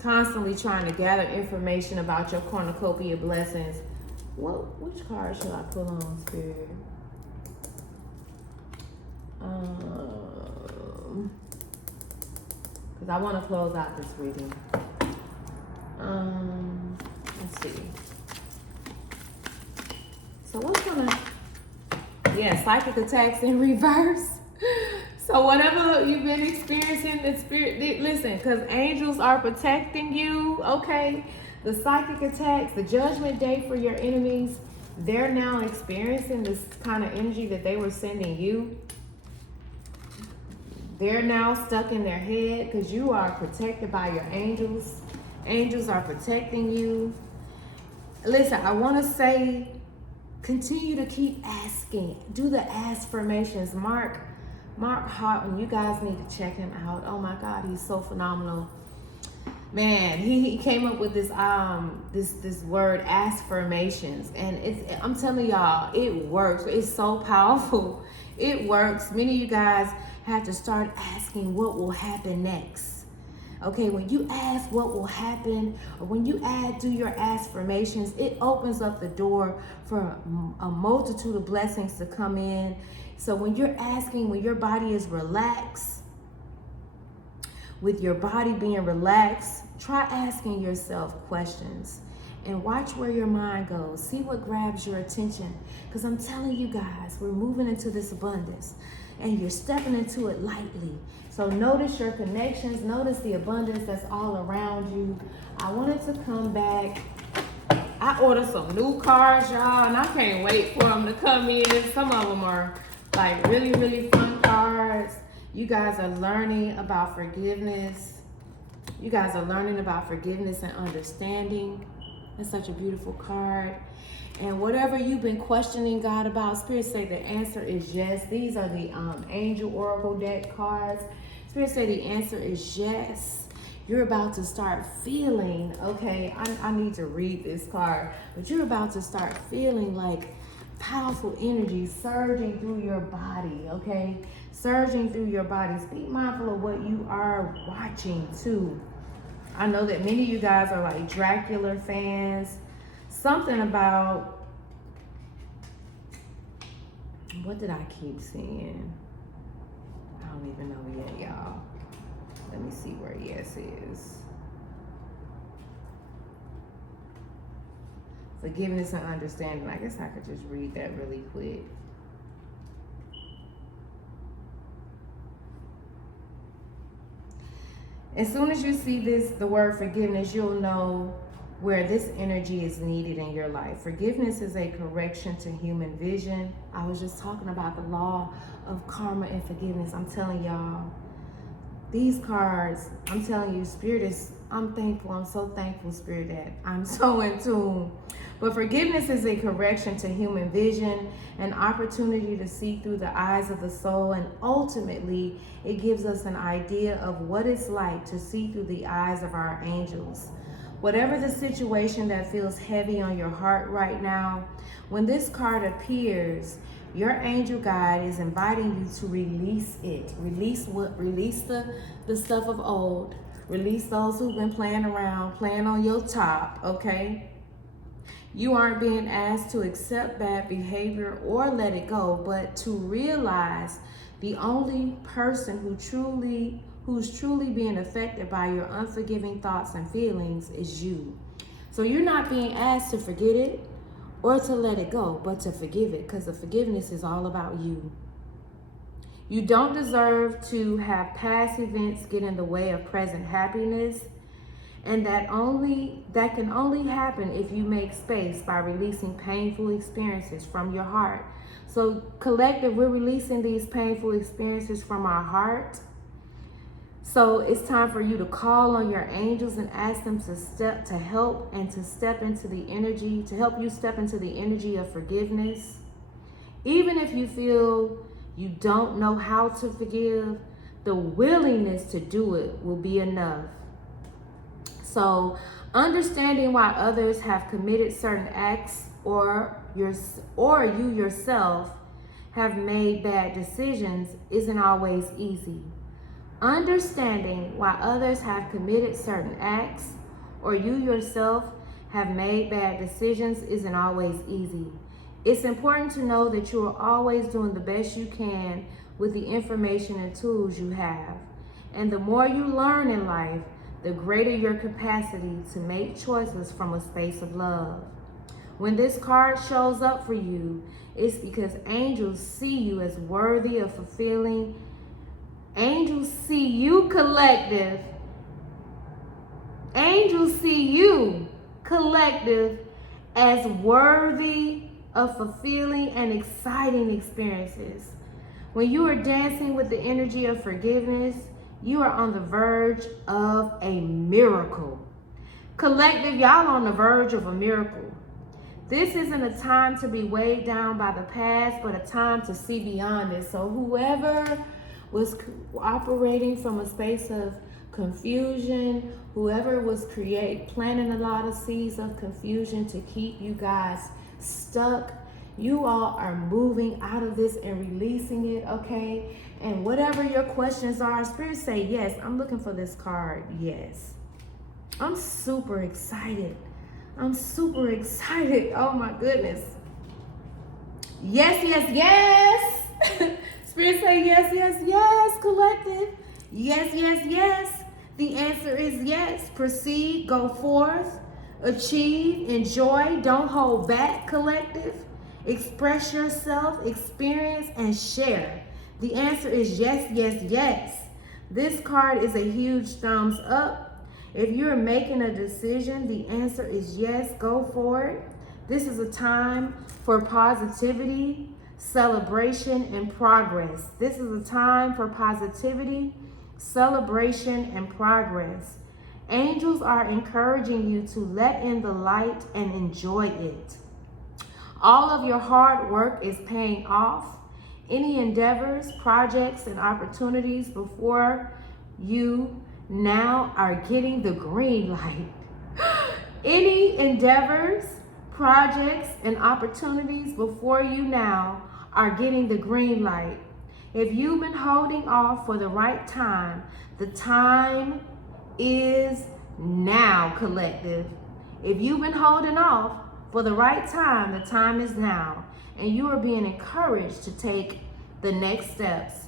constantly trying to gather information about your cornucopia blessings. Which card should I pull on, Spirit? Because I want to close out this reading. Let's see. So what's gonna, psychic attacks in reverse. So whatever you've been experiencing, the spirit, listen, because angels are protecting you, okay? The psychic attacks, the judgment day for your enemies, they're now experiencing this kind of energy that they were sending you. They're now stuck in their head because you are protected by your angels. Angels are protecting you. Listen, I want to say, continue to keep asking. Do the affirmations. Mark Hartman, you guys need to check him out. Oh my God, he's so phenomenal. Man, he came up with this this word affirmations, and I'm telling y'all, it works. It's so powerful. It works. Many of you guys have to start asking what will happen next. Okay, when you ask what will happen, or when you do your affirmations, it opens up the door for a multitude of blessings to come in. So when you're asking, when your body is relaxed, with your body being relaxed, try asking yourself questions and watch where your mind goes. See what grabs your attention. Because I'm telling you guys, we're moving into this abundance and you're stepping into it lightly. So notice your connections, notice the abundance that's all around you. I wanted to come back. I ordered some new cards, y'all, and I can't wait for them to come in. Some of them are like really, really fun cards. You guys are learning about forgiveness. You guys are learning about forgiveness and understanding. It's such a beautiful card. And whatever you've been questioning God about, Spirit say the answer is yes. These are the Angel Oracle deck cards. Spirit say the answer is yes. You're about to start feeling, okay, I need to read this card, but you're about to start feeling like powerful energy surging through your body, okay? Surging through your bodies. Be mindful of what you are watching too. I know that many of you guys are like Dracula fans. Something about, what did I keep seeing? I don't even know yet, y'all. Let me see where yes is. Forgiveness and understanding. I guess I could just read that really quick. As soon as you see the word forgiveness, you'll know where this energy is needed in your life. Forgiveness is a correction to human vision. I was just talking about the law of karma and forgiveness. I'm telling y'all, these cards, I'm telling you, Spirit is, I'm thankful. I'm so thankful, Spirit, that I'm so in tune. But forgiveness is a correction to human vision, an opportunity to see through the eyes of the soul, and ultimately, it gives us an idea of what it's like to see through the eyes of our angels. Whatever the situation that feels heavy on your heart right now, when this card appears, your angel guide is inviting you to release it. Release what? Release the stuff of old. Release those who've been playing around, playing on your top, okay? You aren't being asked to accept bad behavior or let it go, but to realize the only person who's truly being affected by your unforgiving thoughts and feelings is you. So you're not being asked to forget it or to let it go, but to forgive it, because the forgiveness is all about you. You don't deserve to have past events get in the way of present happiness, and that can only happen if you make space by releasing painful experiences from your heart. So collective, we're releasing these painful experiences from our heart. So it's time for you to call on your angels and ask them to help you step into the energy of forgiveness. Even if you feel you don't know how to forgive, the willingness to do it will be enough. So understanding why others have committed certain acts or you yourself have made bad decisions isn't always easy. Understanding why others have committed certain acts or you yourself have made bad decisions isn't always easy. It's important to know that you are always doing the best you can with the information and tools you have. And the more you learn in life, the greater your capacity to make choices from a space of love. When this card shows up for you, it's because angels see you as worthy of fulfilling. Angels see you, collective. Angels see you, collective, as worthy of fulfilling and exciting experiences. When you are dancing with the energy of forgiveness, you are on the verge of a miracle. Collective, y'all on the verge of a miracle. This isn't a time to be weighed down by the past, but a time to see beyond it. So whoever was operating from a space of confusion, whoever was planting a lot of seeds of confusion to keep you guys stuck, you all are moving out of this and releasing it, okay? And whatever your questions are, Spirit say, yes, I'm looking for this card, yes. I'm super excited. I'm super excited. Oh my goodness. Yes, yes, yes. Spirit say yes, yes, yes, collective. Yes, yes, yes. The answer is yes. Proceed, go forth, achieve, enjoy, don't hold back, collective. Express yourself, experience, and share. The answer is yes, yes, yes. This card is a huge thumbs up. If you're making a decision, the answer is yes, go for it. This is a time for positivity, celebration, and progress. This is a time for positivity, celebration, and progress. Angels are encouraging you to let in the light and enjoy it. All of your hard work is paying off. Any endeavors, projects, and opportunities before you now are getting the green light. Any endeavors, projects, and opportunities before you now are getting the green light. If you've been holding off for the right time, the time is now, collective. If you've been holding off for the right time, the time is now. And you are being encouraged to take the next steps.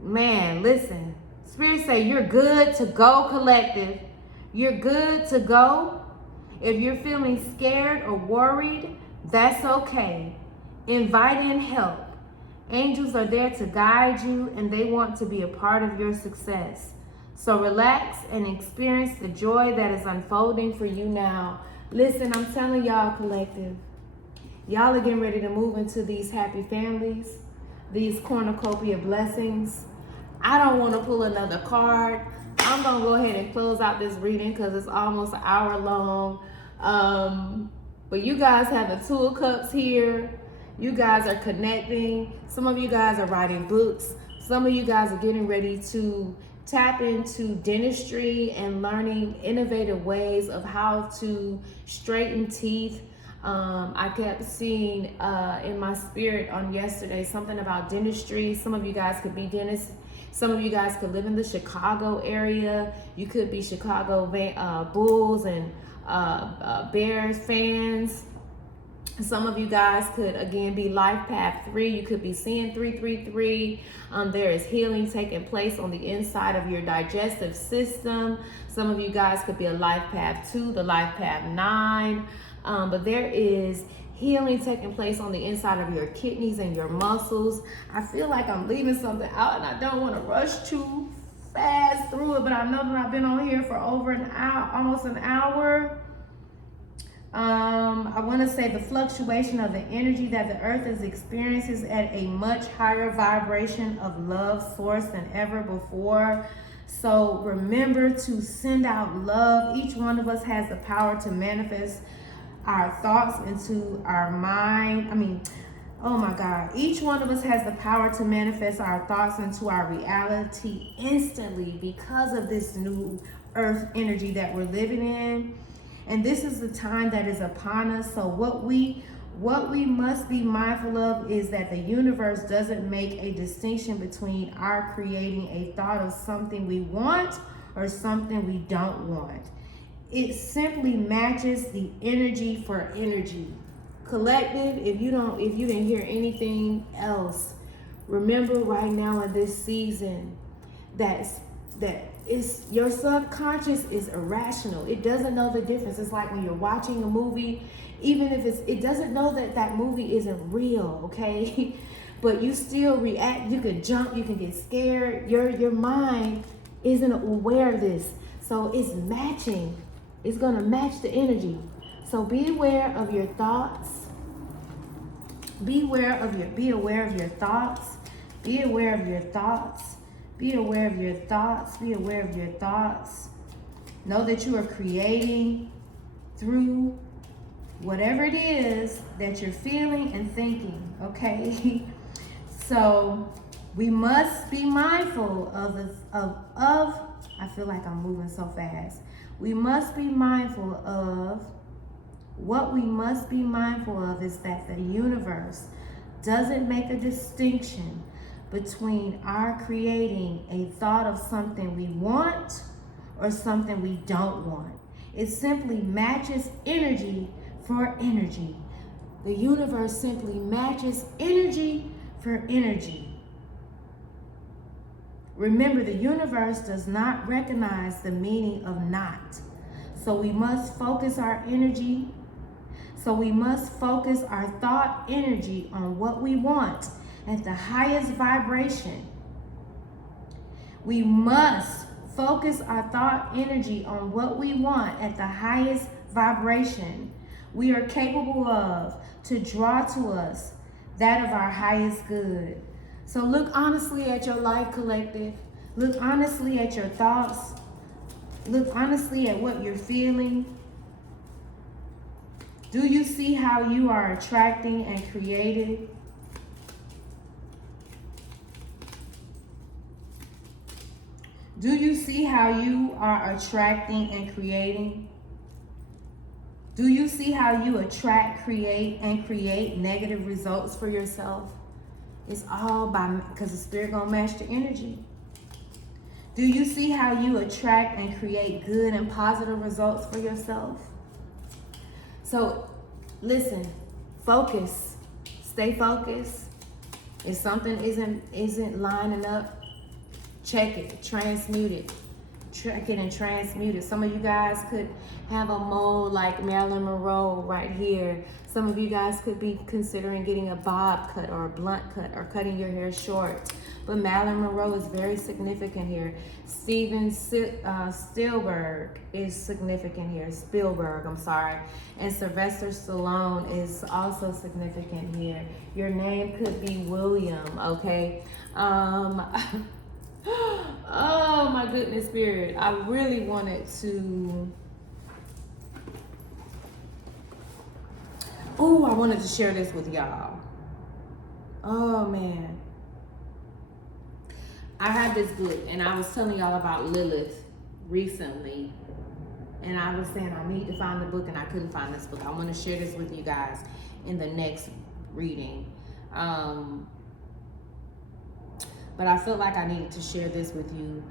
Listen. Spirit say you're good to go, collective. You're good to go. If you're feeling scared or worried, that's okay. Invite in help. Angels are there to guide you, and they want to be a part of your success. So relax and experience the joy that is unfolding for you now. Listen, I'm telling y'all, collective, y'all are getting ready to move into these happy families, these cornucopia blessings. I don't want to pull another card. I'm going to go ahead and close out this reading because it's almost an hour long. But you guys have the Two of Cups here. You guys are connecting. Some of you guys are writing books. Some of you guys are getting ready to tap into dentistry and learning innovative ways of how to straighten teeth. I kept seeing in my spirit on yesterday something about dentistry. Some of you guys could be dentists. Some of you guys could live in the Chicago area. You could be Chicago Bulls and Bears fans. Some of you guys could again be life path 3. You could be seeing 333. There is healing taking place on the inside of your digestive system. Some of you guys could be a life path 2, the life path 9. But there is healing taking place on the inside of your kidneys and your muscles. I feel like I'm leaving something out and I don't want to rush too fast through it, but I know that I've been on here for over an hour, almost an hour. I want to say the fluctuation of the energy that the earth is experiences at a much higher vibration of love source than ever before. So remember to send out love. Each one of us has the power to manifest our thoughts into our mind. Oh my God. Each one of us has the power to manifest our thoughts into our reality instantly because of this new earth energy that we're living in. And this is the time that is upon us. So what we must be mindful of is that the universe doesn't make a distinction between our creating a thought of something we want or something we don't want. It simply matches the energy for energy. Collective, if you didn't hear anything else, remember right now in this season that your subconscious is irrational. It doesn't know the difference. It's like when you're watching a movie, even if it doesn't know that movie isn't real, okay? But you still react. You can jump, you can get scared. Your mind isn't aware of this. So it's matching. It's gonna match the energy. So be aware of your thoughts. Be aware of your thoughts. Be aware of your thoughts. Be aware of your thoughts. Be aware of your thoughts. Know that you are creating through whatever it is that you're feeling and thinking, okay? So we must be mindful of I feel like I'm moving so fast. We must be mindful of, what we must be mindful of is that the universe doesn't make a distinction between our creating a thought of something we want or something we don't want. It simply matches energy for energy. The universe simply matches energy for energy. Remember, the universe does not recognize the meaning of not. So we must focus our energy. So we must focus our thought energy on what we want at the highest vibration. We must focus our thought energy on what we want at the highest vibration we are capable of to draw to us that of our highest good. So look honestly at your life, collective. Look honestly at your thoughts. Look honestly at what you're feeling. Do you see how you are attracting and creating? Do you see how you are attracting and creating? Do you see how you attract, create, and create negative results for yourself? It's all because the spirit gonna match the energy. Do you see how you attract and create good and positive results for yourself? So listen, focus, stay focused. If something isn't lining up, check it, transmute it. Check it and transmute it. Some of you guys could have a mole like Marilyn Monroe right here. Some of you guys could be considering getting a bob cut or a blunt cut or cutting your hair short. But Marilyn Monroe is very significant here. Steven Spielberg is significant here. Spielberg, I'm sorry. And Sylvester Stallone is also significant here. Your name could be William, okay? Oh my goodness, spirit. I really wanted to, I wanted to share this with y'all. Oh man. I have this book and I was telling y'all about Lilith recently. And I was saying I need to find the book and I couldn't find this book. I want to share this with you guys in the next reading. But I felt like I needed to share this with you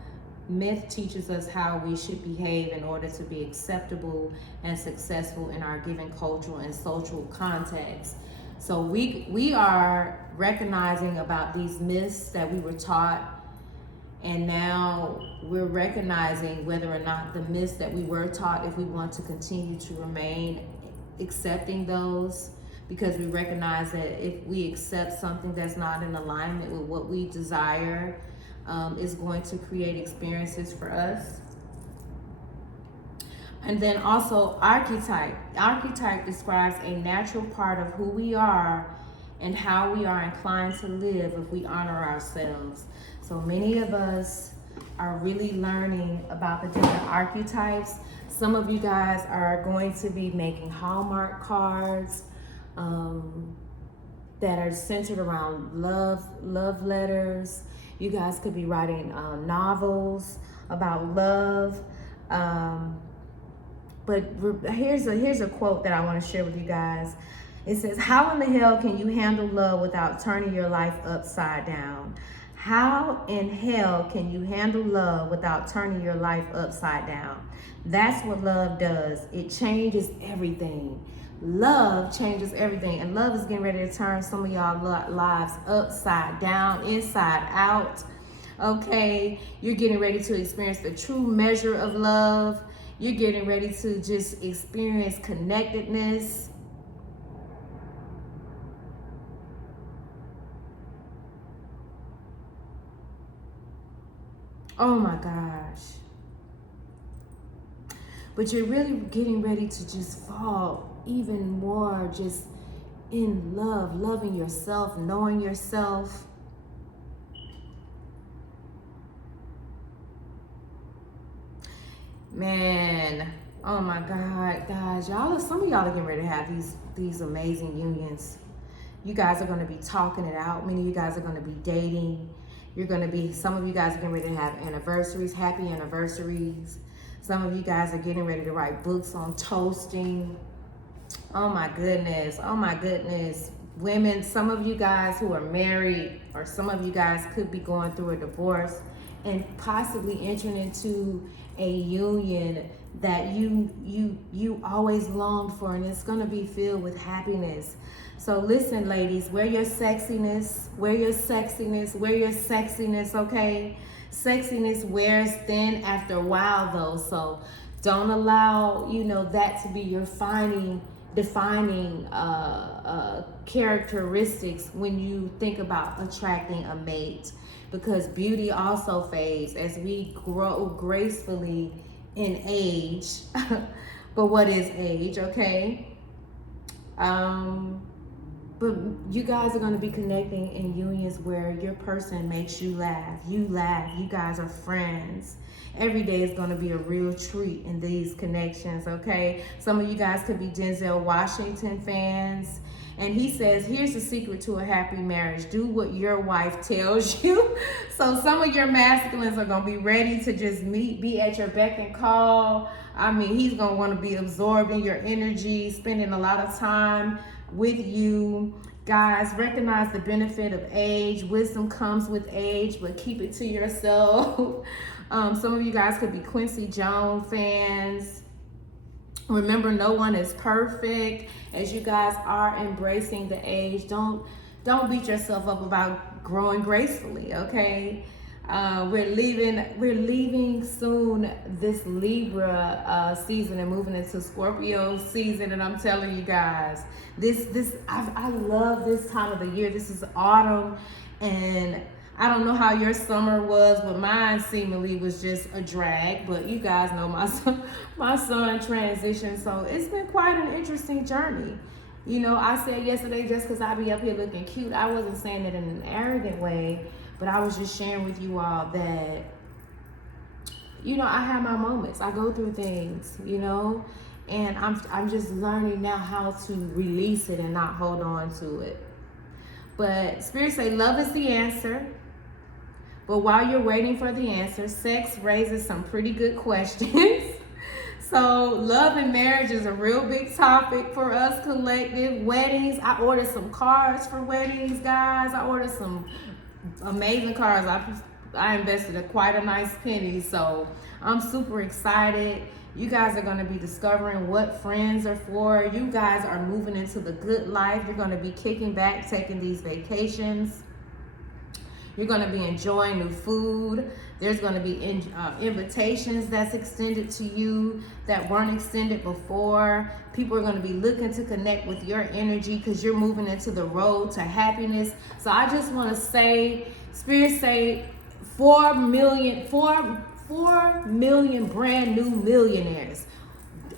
Myth teaches us how we should behave in order to be acceptable and successful in our given cultural and social context. So we are recognizing about these myths that we were taught, and now we're recognizing whether or not the myths that we were taught, if we want to continue to remain accepting those, because we recognize that if we accept something that's not in alignment with what we desire, is going to create experiences for us. And then also archetype. Archetype describes a natural part of who we are and how we are inclined to live if we honor ourselves. So many of us are really learning about the different archetypes. Some of you guys are going to be making Hallmark cards that are centered around love letters. You guys could be writing novels about love. But here's a quote that I want to share with you guys. It says, "How in the hell can you handle love without turning your life upside down? How in hell can you handle love without turning your life upside down?" That's what love does. It changes everything. Love changes everything, and love is getting ready to turn some of y'all lives upside down, inside out. Okay, you're getting ready to experience the true measure of love. You're getting ready to just experience connectedness. Oh my gosh. But you're really getting ready to just fall even more just in love, loving yourself, knowing yourself. Man, oh my God, guys, y'all, some of y'all are getting ready to have these amazing unions. You guys are going to be talking it out. Many of you guys are going to be dating. Some of you guys are getting ready to have anniversaries, happy anniversaries. Some of you guys are getting ready to write books on toasting. Oh my goodness. Oh my goodness. Women, some of you guys who are married, or some of you guys could be going through a divorce and possibly entering into a union that you always longed for, and it's going to be filled with happiness. So listen, ladies, wear your sexiness, wear your sexiness, wear your sexiness, okay? Sexiness wears thin after a while though, so don't allow, that to be your defining characteristics when you think about attracting a mate, because beauty also fades as we grow gracefully in age. But what is age, okay? But you guys are going to be connecting in unions where your person makes you laugh. You laugh. You guys are friends. Every day is going to be a real treat in these connections, okay? Some of you guys could be Denzel Washington fans. And he says, here's the secret to a happy marriage. Do what your wife tells you. So some of your masculines are going to be ready to just be at your beck and call. I mean, he's going to want to be absorbing your energy, spending a lot of time with you. Guys, recognize the benefit of age. Wisdom comes with age, but keep it to yourself. Some of you guys could be Quincy Jones fans. Remember, no one is perfect. As you guys are embracing the age, don't beat yourself up about growing gracefully, okay? We're leaving soon this Libra season and moving into Scorpio season, and I'm telling you guys, I love this time of the year. This is autumn, and I don't know how your summer was, but mine seemingly was just a drag. But you guys know my son transitioned, so it's been quite an interesting journey. I said yesterday, just because I be up here looking cute, I wasn't saying it in an arrogant way, but I was just sharing with you all that, I have my moments. I go through things, and I'm just learning now how to release it and not hold on to it. But Spirit say love is the answer. But while you're waiting for the answer, sex raises some pretty good questions. So love and marriage is a real big topic for us collective. Weddings, I ordered some cards for weddings, guys. I ordered some amazing cards. I invested quite a nice penny, so I'm super excited. You guys are going to be discovering what friends are for. You guys are moving into the good life. You're going to be kicking back, taking these vacations. You're going to be enjoying new food. There's going to be invitations that's extended to you that weren't extended before. People are going to be looking to connect with your energy because you're moving into the road to happiness. So I just want to say, Spirit say 4 million brand new millionaires.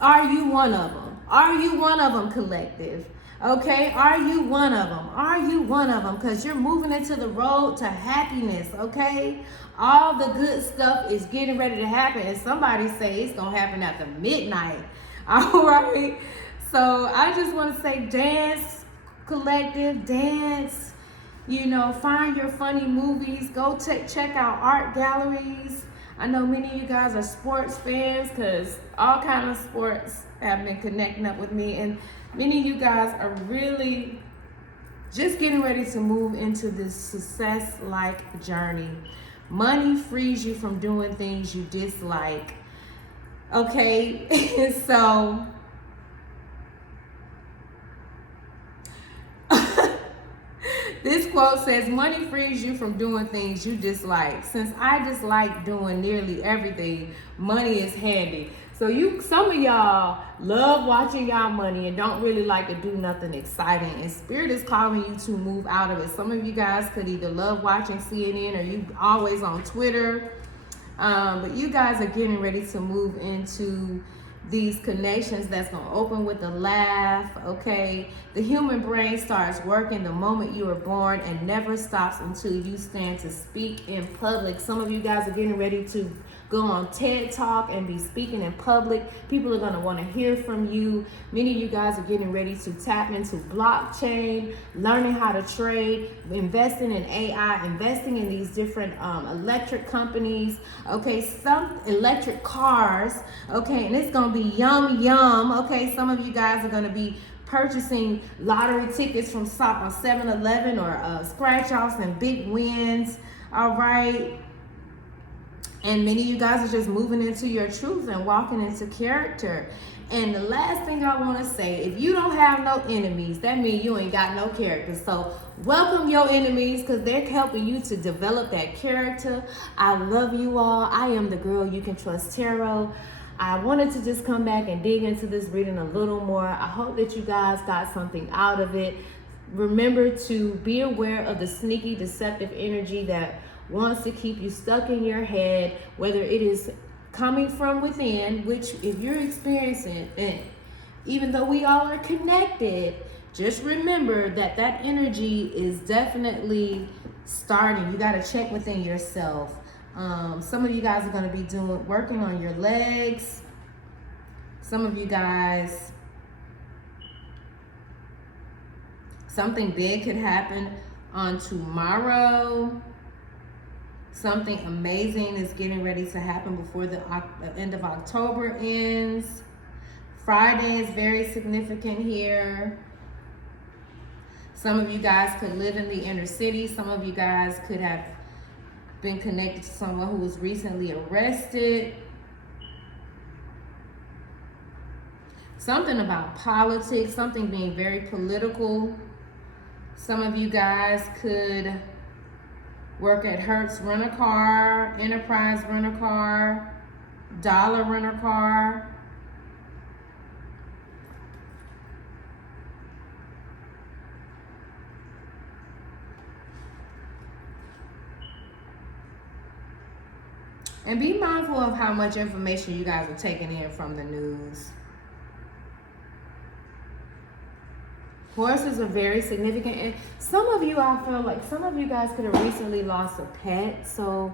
Are you one of them? Are you one of them, collective? Okay, are you one of them? Are you one of them? Because you're moving into the road to happiness, okay? All the good stuff is getting ready to happen. And somebody say it's going to happen after midnight. All right? So I just want to say dance, collective, dance. You know, find your funny movies. Go check out art galleries. I know many of you guys are sports fans because all kinds of sports have been connecting up with me. And many of you guys are really just getting ready to move into this success-like journey. Money frees you from doing things you dislike. Okay, so this quote says, money frees you from doing things you dislike. Since I dislike doing nearly everything, money is handy. So some of y'all love watching y'all money and don't really like to do nothing exciting. And Spirit is calling you to move out of it. Some of you guys could either love watching CNN or you always on Twitter. But you guys are getting ready to move into these connections that's going to open with a laugh, okay? The human brain starts working the moment you are born and never stops until you stand to speak in public. Some of you guys are getting ready to go on TED Talk and be speaking in public. People are going to want to hear from you. Many of you guys are getting ready to tap into blockchain, learning how to trade, investing in AI, investing in these different electric companies, okay, some electric cars, okay, and it's going to be yum, okay. Some of you guys are going to be purchasing lottery tickets from 7-Eleven or scratch-offs and big wins, all right. And many of you guys are just moving into your truth and walking into character. And the last thing I want to say, if you don't have no enemies, that means you ain't got no character. So welcome your enemies because they're helping you to develop that character. I love you all. I am the girl you can trust, Tarot. I wanted to just come back and dig into this reading a little more. I hope that you guys got something out of it. Remember to be aware of the sneaky, deceptive energy that wants to keep you stuck in your head, whether it is coming from within, which if you're experiencing it, even though we all are connected, just remember that that energy is definitely starting. You got to check within yourself. Some of you guys are going to be working on your legs. Some of you guys, something big could happen on tomorrow. Something amazing is getting ready to happen before the end of October ends. Friday is very significant here. Some of you guys could live in the inner city. Some of you guys could have been connected to someone who was recently arrested. Something about politics, something being very political. Some of you guys could work at Hertz Rent-A-Car, Enterprise Rent-A-Car, Dollar Rent-A-Car. And be mindful of how much information you guys are taking in from the news. Horses are very significant, and some of you, I feel like some of you guys could have recently lost a pet, so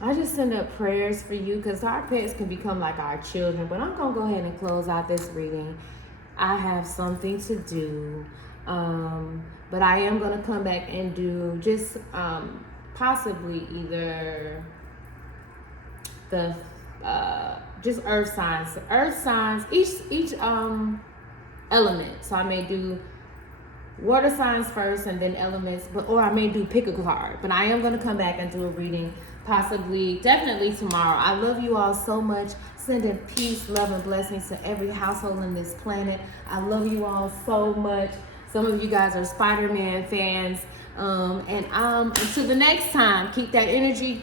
I just send up prayers for you because our pets can become like our children. But I'm gonna go ahead and close out this reading. I have something to do, but I am gonna come back and do just possibly either the just earth signs, each element. So I may do water signs first and then elements, or I may do pick a card. But I am going to come back and do a reading possibly, definitely tomorrow. I love you all so much. Sending peace, love, and blessings to every household on this planet. I love you all so much. Some of you guys are Spider-Man fans. Until the next time, keep that energy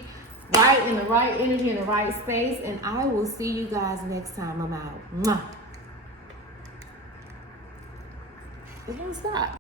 right, in the right energy, in the right space. And I will see you guys next time. I'm out. Mwah. It won't stop.